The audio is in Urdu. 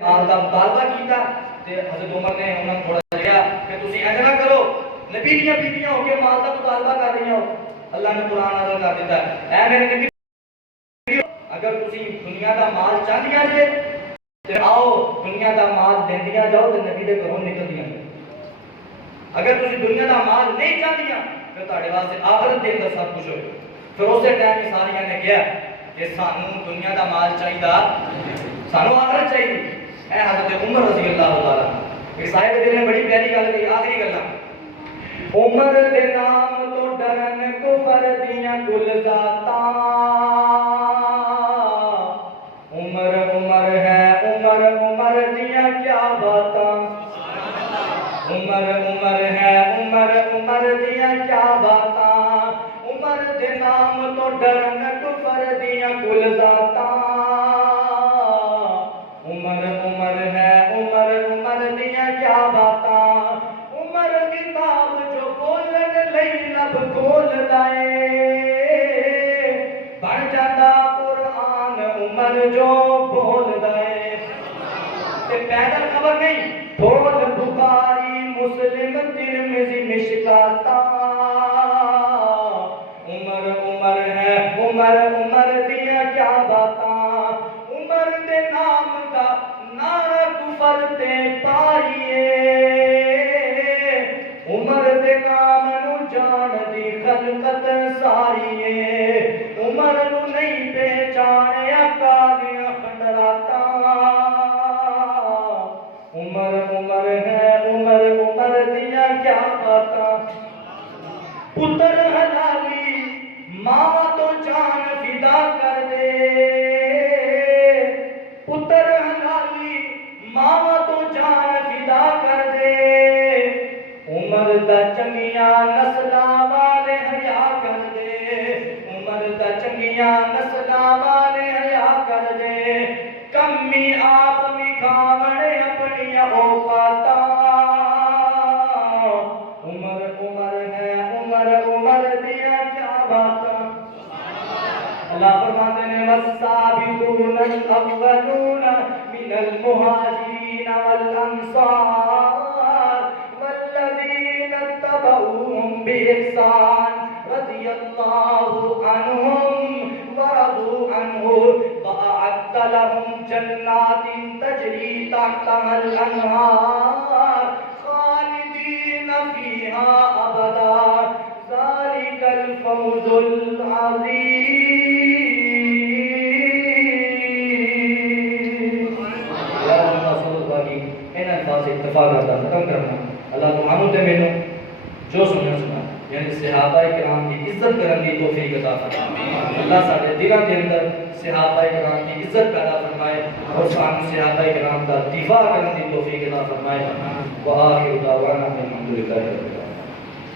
مال کا مطالبہ کیتا تے حضرت عمر نے انہوں نے تھوڑا جہا کہ تسی انج نہ کرو، نبی دیاں بیٹیاں ہو کے مال کا مطالبہ کر رہی ہو۔ اللہ نے قرآن نازل کر دیتا ہے، اے میرے نبی اگر تسی دنیا دا مال چاہندیاں جے تے آؤ دنیا دا مال لیندیاں جاؤ تے نبی دے گھروں نکلدیاں جاؤ۔ اگر تسی دنیا دا مال نہیں چاہندیاں پھر تہاڈے واسطے آخرت دے اندر سب کچھ ہوئے۔ پھر اسی ٹائم کی ساریاں نے کہا کہ سانوں دنیا دا مال چاہیدا، سانوں آخرت چاہیے۔ اے حضرت عمر رضی اللہ تعالیٰ کہ صاحب دل نے بڑی پیاری گل کہی، آخری گلاں عمر دے نام تو ڈرن کفر دیاں کل ذاتاں، عمر عمر ہے عمر عمر دیاں کیا باتاں، عمر عمر ہے عمر عمر دیاں کیا باتاں، عمر دے نام تو ڈرن کفر دیاں کل ذاتاں، عمر عمر ہے عمر عمر دیاں کیا باتاں، عمر کتاب جو بولن لئی لب کھولدا اے، بن جاتا قرآن عمر جو بولدا اے، تے پیدل خبر نہیں بول بخاری مسلم ترمذی مشکاتاں، عمر عمر ہے عمر عمر دیاں کیا باتاں، عمر دے نام دا نعرہ کفر تے پائیے، عمر دے نام نو جان دی خلقت ساریے، عمر نو نہیں پہچانیا کالیاں خنڈراتاں، عمر عمر ہے عمر عمر دیاں کیا باتاں، پتر حلالی ماں تو جان فدا کر دے، پتر حلالی ماں تو جان فدا کر دے، عمر دا چنگیاں نسلاں والے حیا کر دے، عمر دا چنگیاں نسلاں والے حیا کر دے، کمی آپ وکھاونے اپنی اوقاتاں، عمر عمر ہے عمر عمر دیاں کیا باتاں۔ اللہ فرماتے ہیں والسابقون الاولون من المہاجرین والانصار والذین اتبعوهم بإحسان رضی اللہ عنہم ورضوا عنہ وأعد لهم جنات تجری تحتها الانہار خالدین فیہا ابدا ذلک الفوز العظیم۔ اتفاق کرتا ختم کرنا اللہ تمہوں تے مینوں جو سننا سنا یعنی صحابہ کرام کی عزت کرنے کی توفیق عطا فرمائے، اللہ سارے دلوں کے اندر صحابہ کرام کی عزت پیدا فرمائے اور سانوں صحابہ کرام کا دفاع کرنے کی توفیق عطا فرمائے۔ وآخر دعوانا الحمدللہ۔